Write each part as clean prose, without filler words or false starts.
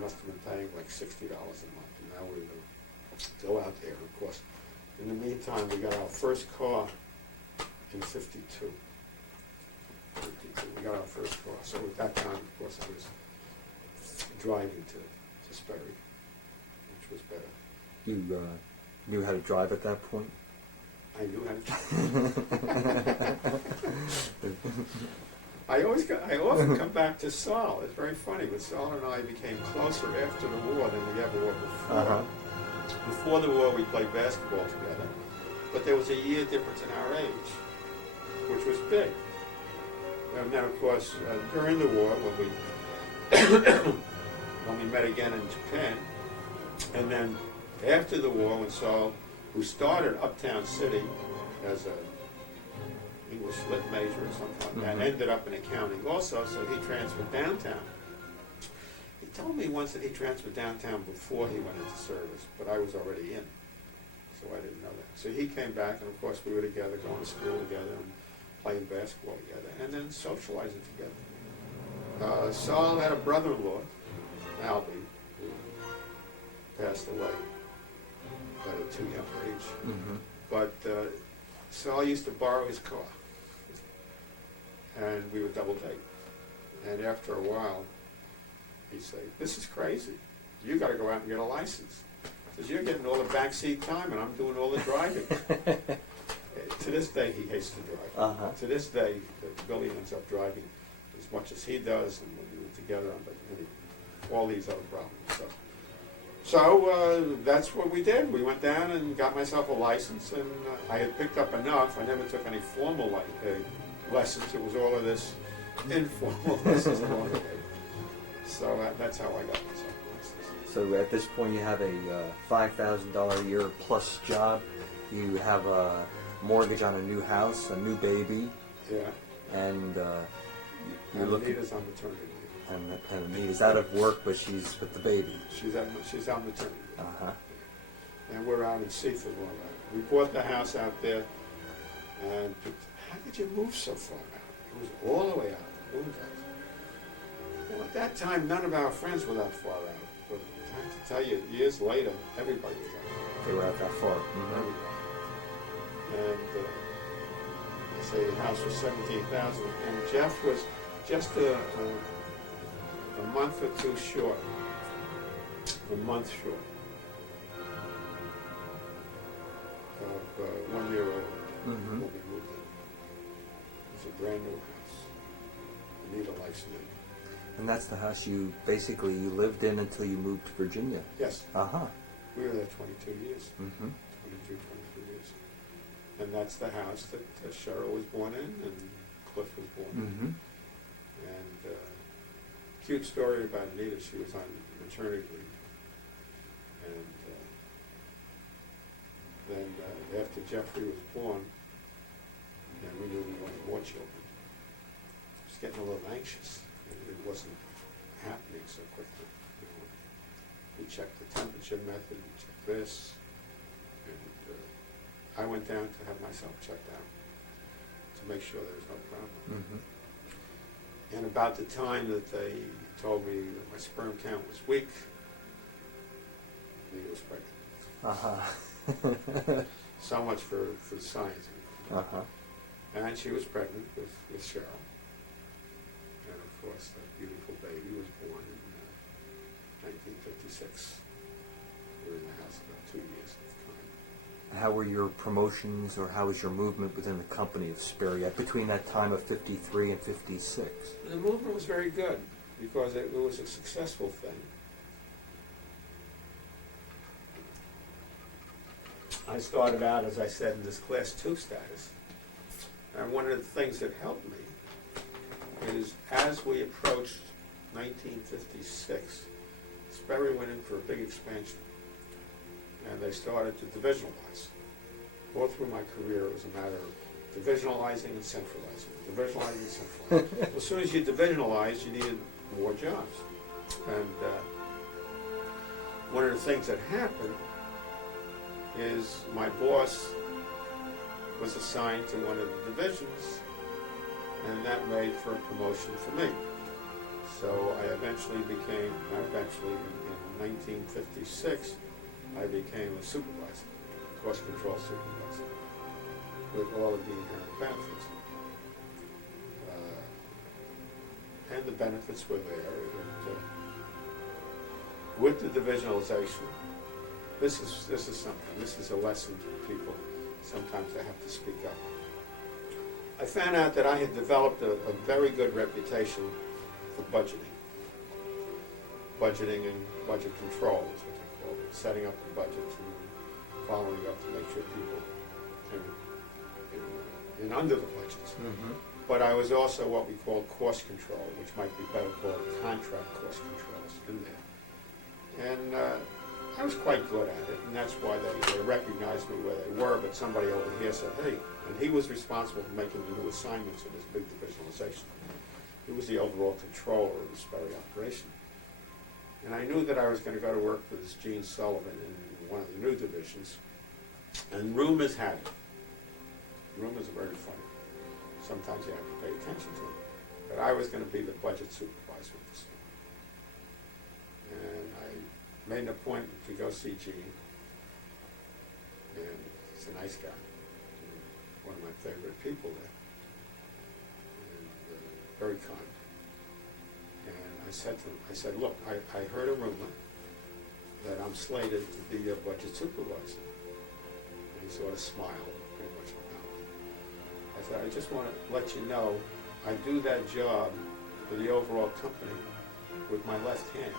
must have been paying like $60 a month, and now we're going to go out there. Of course, in the meantime, we got our first car in 52. We got our first car. So at that time, of course, I was driving to Sperry, which was better. You knew how to drive at that point? I knew how to drive. I often come back to Saul. It's very funny, but Saul and I became closer after the war than we ever were before. Uh-huh. Before the war, we played basketball together, but there was a year difference in our age, which was big. And then, of course, during the war, when we met again in Japan, and then after the war, when Saul, who started Uptown City as a English lit major or something like that, ended up in accounting also, so he transferred downtown. He told me once that he transferred downtown before he went into service, but I was already in, so I didn't know that. So he came back, and of course we were together, going to school together, and playing basketball together, and then socializing together. Saul had a brother-in-law, Albie, who passed away at a too young age. Mm-hmm. But Saul used to borrow his car, and we would double date. And after a while, he'd say, "This is crazy. You got to go out and get a license. Because you're getting all the backseat time, and I'm doing all the driving." To this day, he hates to drive. Uh-huh. To this day, Billy ends up driving as much as he does, and when we were together, but all these other problems. So that's what we did. We went down and got myself a license, and I had picked up enough. I never took any formal lessons. It was all of this informal lessons along the way. So that's how I got myself a license. So at this point, you have a $5,000 a year plus job. You have a mortgage on a new house, a new baby. Yeah. And you're And looking. Anita's on maternity leave. And Anita's out of work, but she's with the baby. She's on maternity leave. Uh-huh. And we're out in Seaford, Long Island. We bought the house out there, and how could you move so far out? It was all the way out, the boondocks. Well, at that time, none of our friends were that far out. But I have to tell you, years later, everybody was out. They were out that far. Mm-hmm. Everybody. And I say the house was $17,000, and Jeff was just a month or two short. A month short of 1 year old Mm-hmm. when we moved in. It was a brand new house. Anita likes me. And that's the house you lived in until you moved to Virginia. Yes, Uh-huh. we were there 22 years. Mm-hmm. 23 years. And that's the house that Cheryl was born in and Cliff was born in. Mm-hmm. And cute story about Anita, she was on maternity leave. And then after Jeffrey was born, and we knew we wanted more children, I was getting a little anxious. It wasn't happening so quickly. You know. We checked the temperature method, we checked this, and I went down to have myself checked out to make sure there was no problem. Mm-hmm. And about the time that they told me that my sperm count was weak, Anita was pregnant. Uh-huh. So much for the science. Uh-huh. And she was pregnant with Cheryl. And of course, that beautiful baby was born in 1956. We were in the house about 2 years at the time. How were your promotions, or how was your movement within the company of Sperry between that time of 53 and 56? The movement was very good because it was a successful thing. I started out, as I said, in this Class 2 status. And one of the things that helped me is as we approached 1956, Sperry went in for a big expansion. And they started to divisionalize. All through my career, it was a matter of divisionalizing and centralizing. Divisionalizing and centralizing. As soon as you divisionalize, you needed more jobs. And one of the things that happened is my boss was assigned to one of the divisions, and that made for a promotion for me. So I eventually became, not eventually, in 1956, I became a supervisor, cost control supervisor, with all of the inherent benefits. And the benefits were there. With the divisionalization, this is something. This is a lesson to people. Sometimes they have to speak up. I found out that I had developed a very good reputation for budgeting. Budgeting and budget control is what they call it. Setting up the budgets and following up to make sure people came in under the budgets. Mm-hmm. But I was also what we call cost control, which might be better called contract cost controls in there. And I was quite good at it, and that's why they recognized me where they were, but somebody over here said, hey, and he was responsible for making the new assignments in this big divisionalization. He was the overall controller of this very operation. And I knew that I was going to go to work with this Gene Sullivan in one of the new divisions, and rumors had it. Rumors are very funny. Sometimes you have to pay attention to them. But I was going to be the budget supervisor of this. And I made an appointment to go see Gene. And he's a nice guy. One of my favorite people there. And very kind. And I said to him, look, I heard a rumor that I'm slated to be your budget supervisor. And he sort of smiled, pretty much went out. I said, I just want to let you know, I do that job for the overall company with my left hand.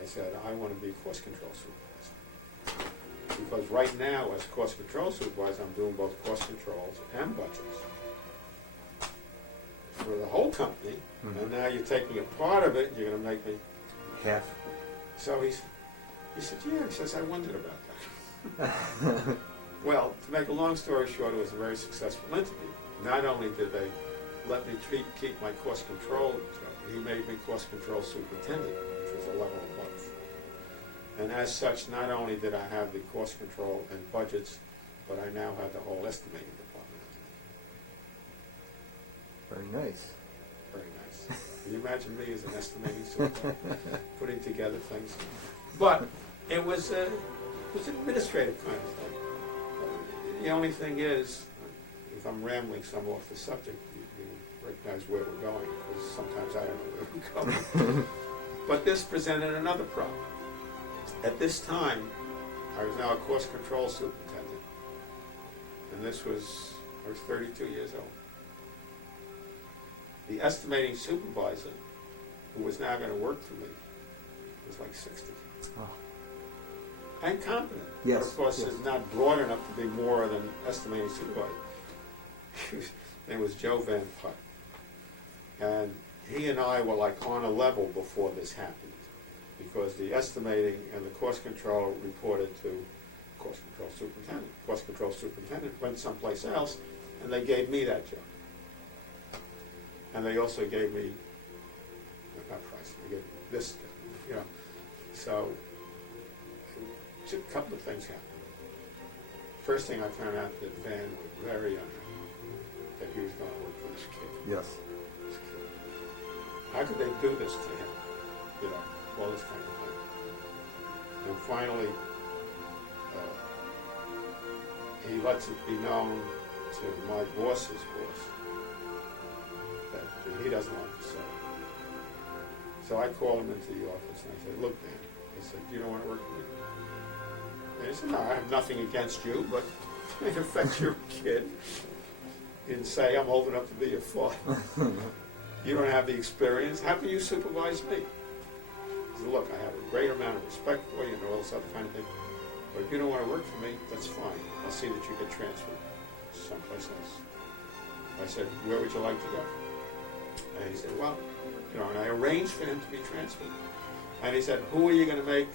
I said, I want to be cost control supervisor. Because right now, as cost control supervisor, I'm doing both cost controls and budgets for the whole company. Mm-hmm. And now you're taking a part of it, and you're going to make me Half. So he said, yeah, he says, I wondered about that. Well, to make a long story short, it was a very successful interview. Not only did they let me keep my cost control job, he made me cost control superintendent, which was a level above. And as such, not only did I have the cost control and budgets, but I now had the whole estimating department under me. Very nice. Very nice. Can you imagine me as an estimating supervisor, putting together things? But it was an administrative kind of thing. The only thing is, if I'm rambling some off the subject, you recognize where we're going, because sometimes I don't know where we're going. But this presented another problem. At this time, I was now a cost control superintendent, and I was 32 years old. The estimating supervisor, who was now going to work for me, was like 60. Oh. And competent. Yes, But of course, yes. is not broad enough to be more than estimating supervisor. His name was Joe Van Putt. And he and I were like on a level before this happened, because the estimating and the cost control reported to cost control superintendent. Cost control superintendent went someplace else, and they gave me that job. And they also gave me, not price, they gave me this, you know. So, a couple of things happened. First thing I found out that Van was very unhappy that he was going to work for this kid. Yes. This kid. How could they do this to him? You know, all this kind of thing. And finally, he lets it be known to my boss's boss that he doesn't like the setup. So I called him into the office and I said, look, Dan, I said, do you don't want to work for me? And he said, no, I have nothing against you, but it affects your kid. He didn't say, I'm old enough to be your father. You don't have the experience. How can you supervise me? He said, look, I have a great amount of respect for you and all this other kind of thing, but if you don't want to work for me, that's fine. I'll see that you get transferred someplace else. I said, where would you like to go? And he said, well, you know, and I arranged for him to be transferred. And he said, who are you going to make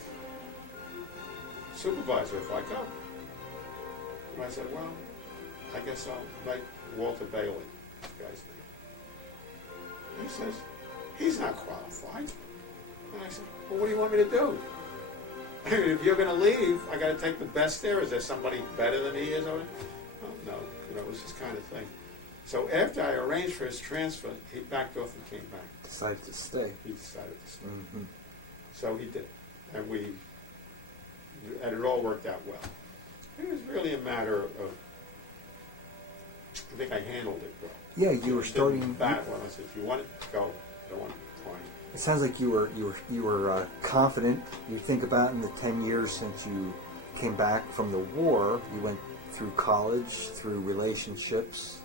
supervisor if I go? And I said, well, I guess I'll make Walter Bailey, this guy's name. And he says, he's not qualified. And I said, well, what do you want me to do? I mean, if you're going to leave, I got to take the best there. Is there somebody better than he is? Oh, no, you know, it was this kind of thing. So after I arranged for his transfer, he backed off and came back. Decided to stay. He decided to stay. Mm-hmm. So he did. And it all worked out well. It was really a matter of, I think I handled it well. Yeah, you were starting. Battle. I said, if you want it, go. Don't want it, fine. It sounds like you were confident. You think about in the 10 years since you came back from the war, you went through college, through relationships,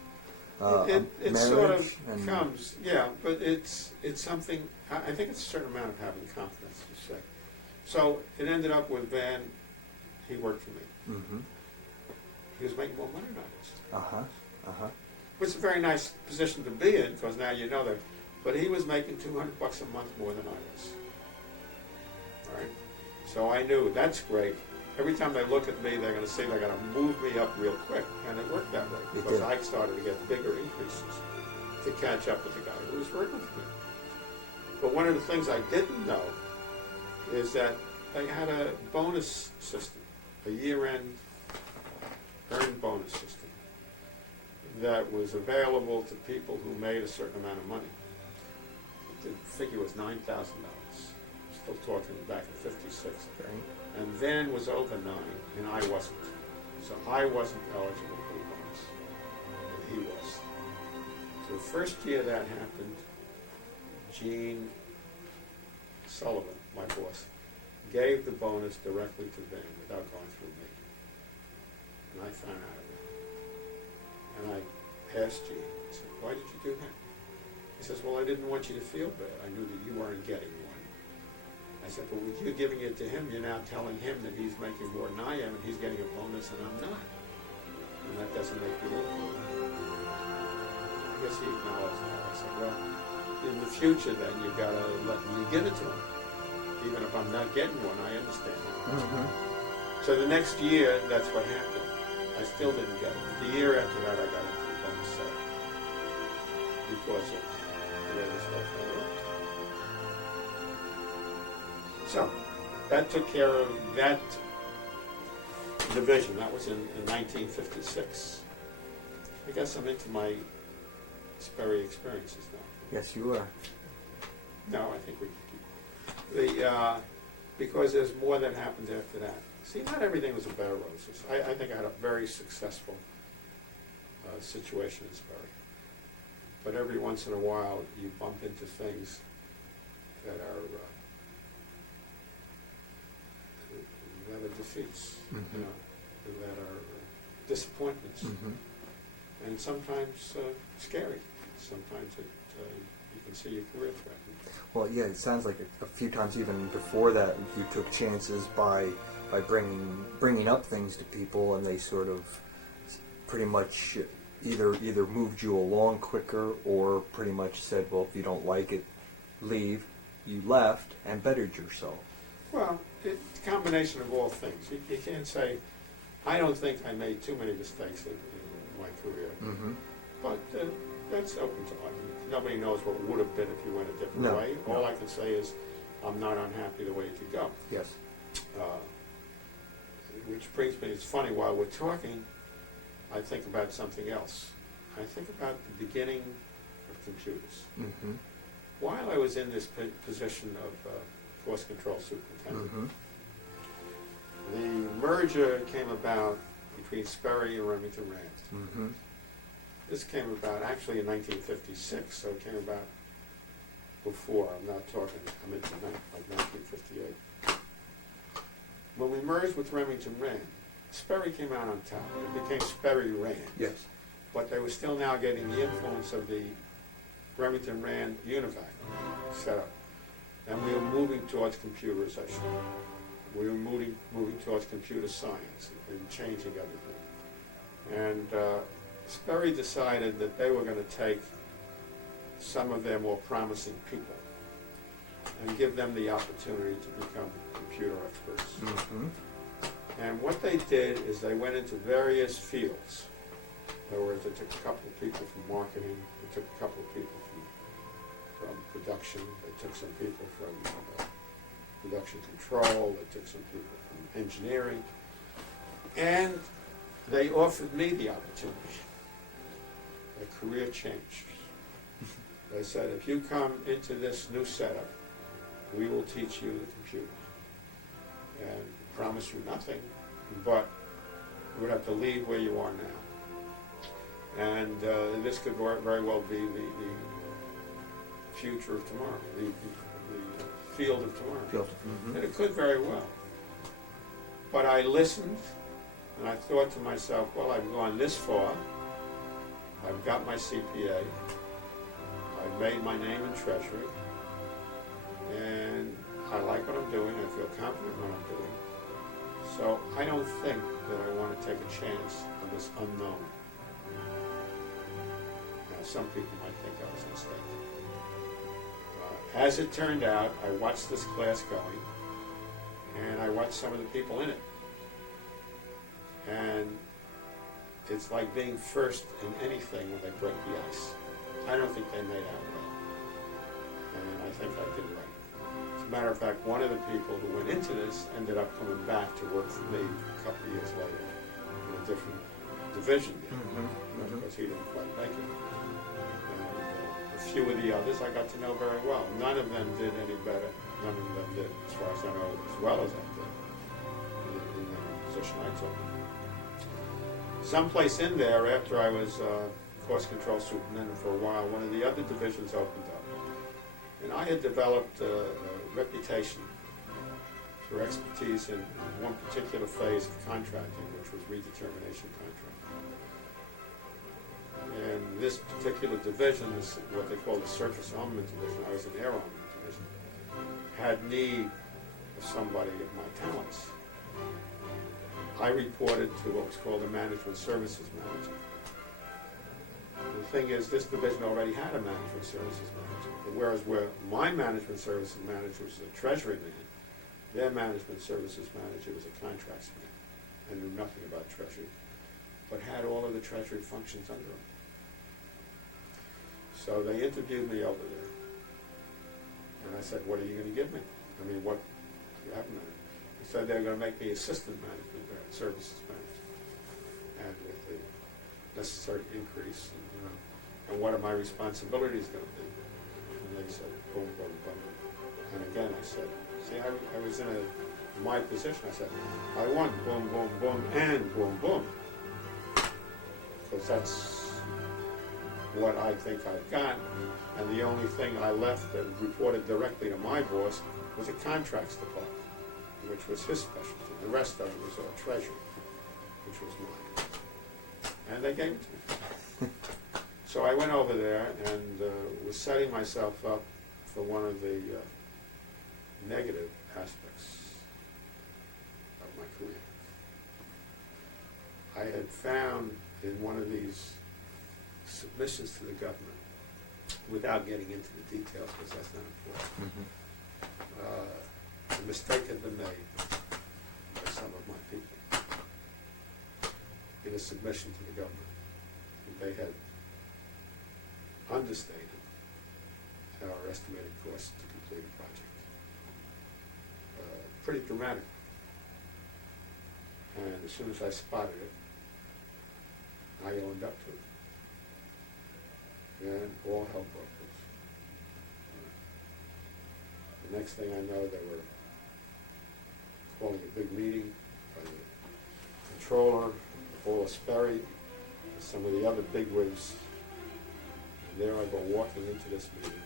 It marriage, sort of and comes, yeah, but it's something, I think it's a certain amount of having confidence, you say. So it ended up with Van, he worked for me. Mm-hmm. He was making more money than I was. Which is a very nice position to be in, because now you know that. But he was making $200 a month more than I was. All right? So I knew, that's great. Every time they look at me, they're going to say they're going to move me up real quick. And it worked that way, because I started to get bigger increases to catch up with the guy who was working for me. But one of the things I didn't know is that they had a bonus system, a year-end earned bonus system, that was available to people who made a certain amount of money. The figure was $9,000. Still talking back in '56. Okay. And Van was over 9, and I wasn't. So I wasn't eligible for the bonus, and he was. So the first year that happened, Gene Sullivan, my boss, gave the bonus directly to Van without going through me. And I found out of it. And I asked Gene, I said, why did you do that? He says, well, I didn't want you to feel bad. I knew that you weren't getting one. I said, but with you giving it to him, you're now telling him that he's making more than I am, and he's getting a bonus and I'm not. And that doesn't make you look good. I guess he acknowledged that. I said, well, in the future then, you've got to let me give it to him. Even if I'm not getting one, I understand that. Mm-hmm. So the next year, that's what happened. I still didn't get it. The year after that, I got into the bonus set because of the way this whole thing worked. So that took care of that division. That was in 1956. I guess I'm into my Sperry experiences now. Yes, you are. No, I think we can keep because there's more that happens after that. See, not everything was a bed of roses. I think I had a very successful situation in Sperry. But every once in a while, you bump into things that are defeats, Mm-hmm. that are disappointments, Mm-hmm. and sometimes scary. Sometimes you can see your career threatened. Well, yeah, it sounds like a few times even before that you took chances by bringing up things to people, and they sort of pretty much either moved you along quicker or pretty much said, well, if you don't like it, leave. You left and bettered yourself. Well, it's a combination of all things. You can't say, I don't think I made too many mistakes in my career, Mm-hmm. but that's open to argument. Nobody knows what would have been if you went a different No, way. no. All I can say is I'm not unhappy the way it could go. Yes. Which brings me, it's funny, while we're talking, I think about something else. I think about the beginning of computers. Mm-hmm. While I was in this position of force control superintendent, Mm-hmm. the merger came about between Sperry and Remington Rand. Mm-hmm. This came about actually in 1956, so it came about before. I'm not talking, I'm into like 1958. When we merged with Remington Rand, Sperry came out on top. It became Sperry Rand. Yes. But they were still now getting the influence of the Remington Rand Univac setup. And we were moving towards computerization. We were moving towards computer science and changing everything. And Sperry decided that they were going to take some of their more promising people and give them the opportunity to become computer experts. Mm-hmm. And what they did is they went into various fields. In other words, they took a couple of people from marketing, they took a couple of people from production, they took some people from production control, they took some people from engineering, and they offered me the opportunity. a career change. They said, if you come into this new setup, we will teach you the computer. And promise you nothing, but you would have to leave where you are now. And this could very well be the future of tomorrow, the field of tomorrow. And it could very well. But I listened, and I thought to myself, well, I've gone this far. I've got my CPA. I've made my name in Treasury. And I like what I'm doing. I feel confident in what I'm doing. So I don't think that I want to take a chance on this unknown. Now, some people might think I was mistaken. As it turned out, I watched this class going, and I watched some of the people in it. And it's like being first in anything when they break the ice. I don't think they made out well. And I think I did right. As a matter of fact, one of the people who went into this ended up coming back to work for me a couple of years later in a different division, because he didn't quite make it. And a few of the others I got to know very well. None of them did any better. None of them did, as far as I know, as well as I did in the position I took. Someplace in there, after I was course control superintendent for a while, one of the other divisions opened up. And I had developed a reputation for expertise in one particular phase of contracting, which was redetermination contracting. And this particular division is what they call the surface armament division. I was an air armament division. Had need of somebody of my talents. I reported to what was called the management services manager. The thing is, this division already had a management services manager, whereas where my management services manager was a treasury man, their management services manager was a contracts man and knew nothing about treasury, but had all of the treasury functions under him. So they interviewed me over there, and I said, what are you going to give me? I mean, what, you haven't done it. They said they were going to make me assistant management services manager, and with the necessary increase, and what are my responsibilities going to be? And they said, boom, boom, boom. And again, I said, see, I was in my position. I said, I want boom, boom, boom, and boom, boom. Because that's what I think I've got. And the only thing I left that reported directly to my boss was a contracts department, which was his specialty. The rest of it was all treasury, which was mine. And they gave it to me. So I went over there and was setting myself up for one of the negative aspects of my career. I had found in one of these submissions to the government, without getting into the details because that's not important, a mistake had been made by some of my people in a submission to the government. They had understated our estimated cost to complete a project. Pretty dramatic. And as soon as I spotted it, I owned up to it. And all hell broke loose. The next thing I know, they were calling a big meeting by the controller, Paul Sperry, and some of the other bigwigs. And there I go walking into this meeting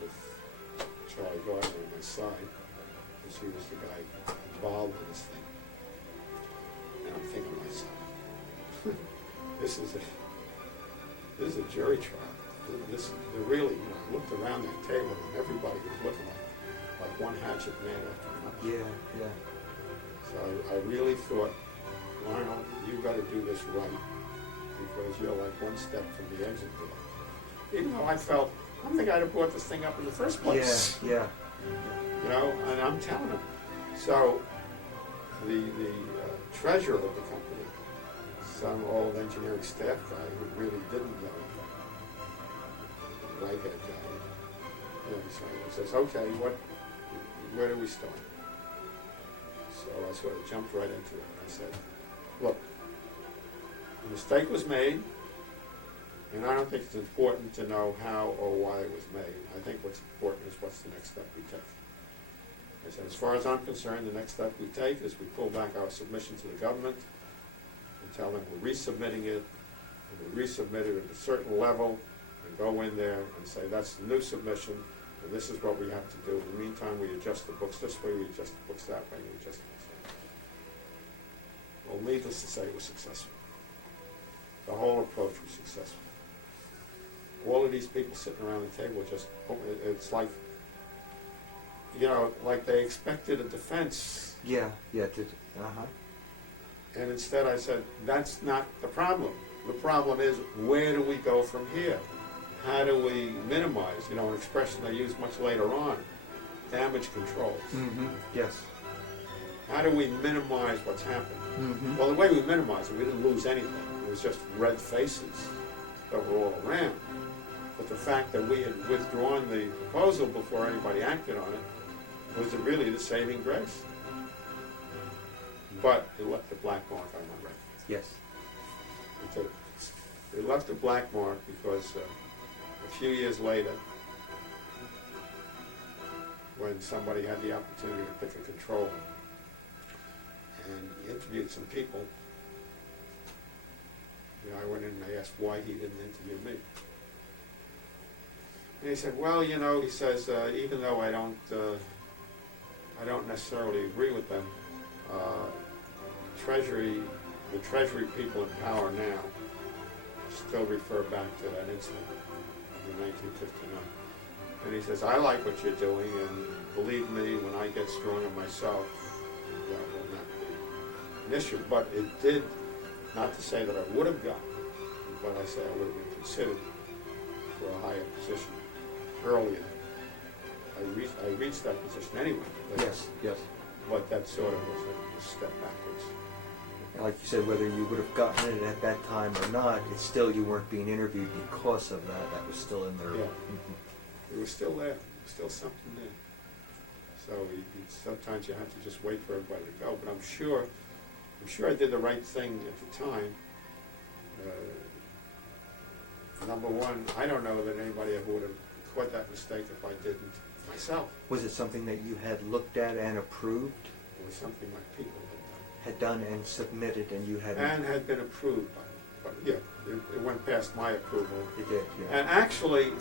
with Charlie Gardner on my side, because he was the guy involved in this thing. And I'm thinking to myself, this is a jury trial. They're really, I looked around that table and everybody was looking like one hatchet man after another. Yeah. So I really thought, Lionel, you've got to do this right, because you're like one step from the exit door. Even though I felt, I don't think I'd have brought this thing up in the first place. Yeah. You know, and I'm telling him. So the treasurer of the company, some old engineering staff guy who really didn't know, the whitehead guy, so he says, okay, where do we start? So I sort of jumped right into it. I said, look, A mistake was made, and I don't think it's important to know how or why it was made. I think what's important is what's the next step we take. I said, as far as I'm concerned, the next step we take is we pull back our submission to the government and tell them we're resubmitting it, and we resubmit it at a certain level, and go in there and say, that's the new submission, and this is what we have to do. In the meantime, we adjust the books this way, we adjust the books that way, we adjust the books that way. Well, needless to say, it was successful. The whole approach was successful. All of these people sitting around the table just, it's like, you know, like they expected a defense. Yeah, uh-huh. And instead I said, that's not the problem. The problem is, where do we go from here? How do we minimize, you know, an expression I use much later on, damage controls. Mm-hmm. Yes. How do we minimize what's happened? Mm-hmm. Well, the way we minimized it, we didn't lose anything. It was just red faces that were all around. But the fact that we had withdrawn the proposal before anybody acted on it was really the saving grace. But it left a black mark on my record. Yes. It left a black mark because a few years later, when somebody had the opportunity to pick a controller, and he interviewed some people, you know, I went in and I asked why he didn't interview me. And he said, well, you know, he says, even though I don't necessarily agree with them, the Treasury people in power now still refer back to that incident in 1959. And he says, I like what you're doing, and believe me, when I get stronger myself, that will not be an issue. But it did, not to say that I would have gotten it, but I say I would have been considered for a higher position earlier. I reached that position anyway. Yes. But that sort of was a step backwards. And like you said, whether you would have gotten it at that time or not, it's still you weren't being interviewed because of that. That was still in there. Yeah. Mm-hmm. It was still there. There was still something there. So sometimes you have to just wait for everybody to go. But I'm sure I did the right thing at the time. Number one, I don't know that anybody ever would have caught that mistake if I didn't myself. Was it something that you had looked at and approved? It was something my people Had done and submitted, and you had... and had been approved by. But yeah, it went past my approval. It did, yeah. And actually,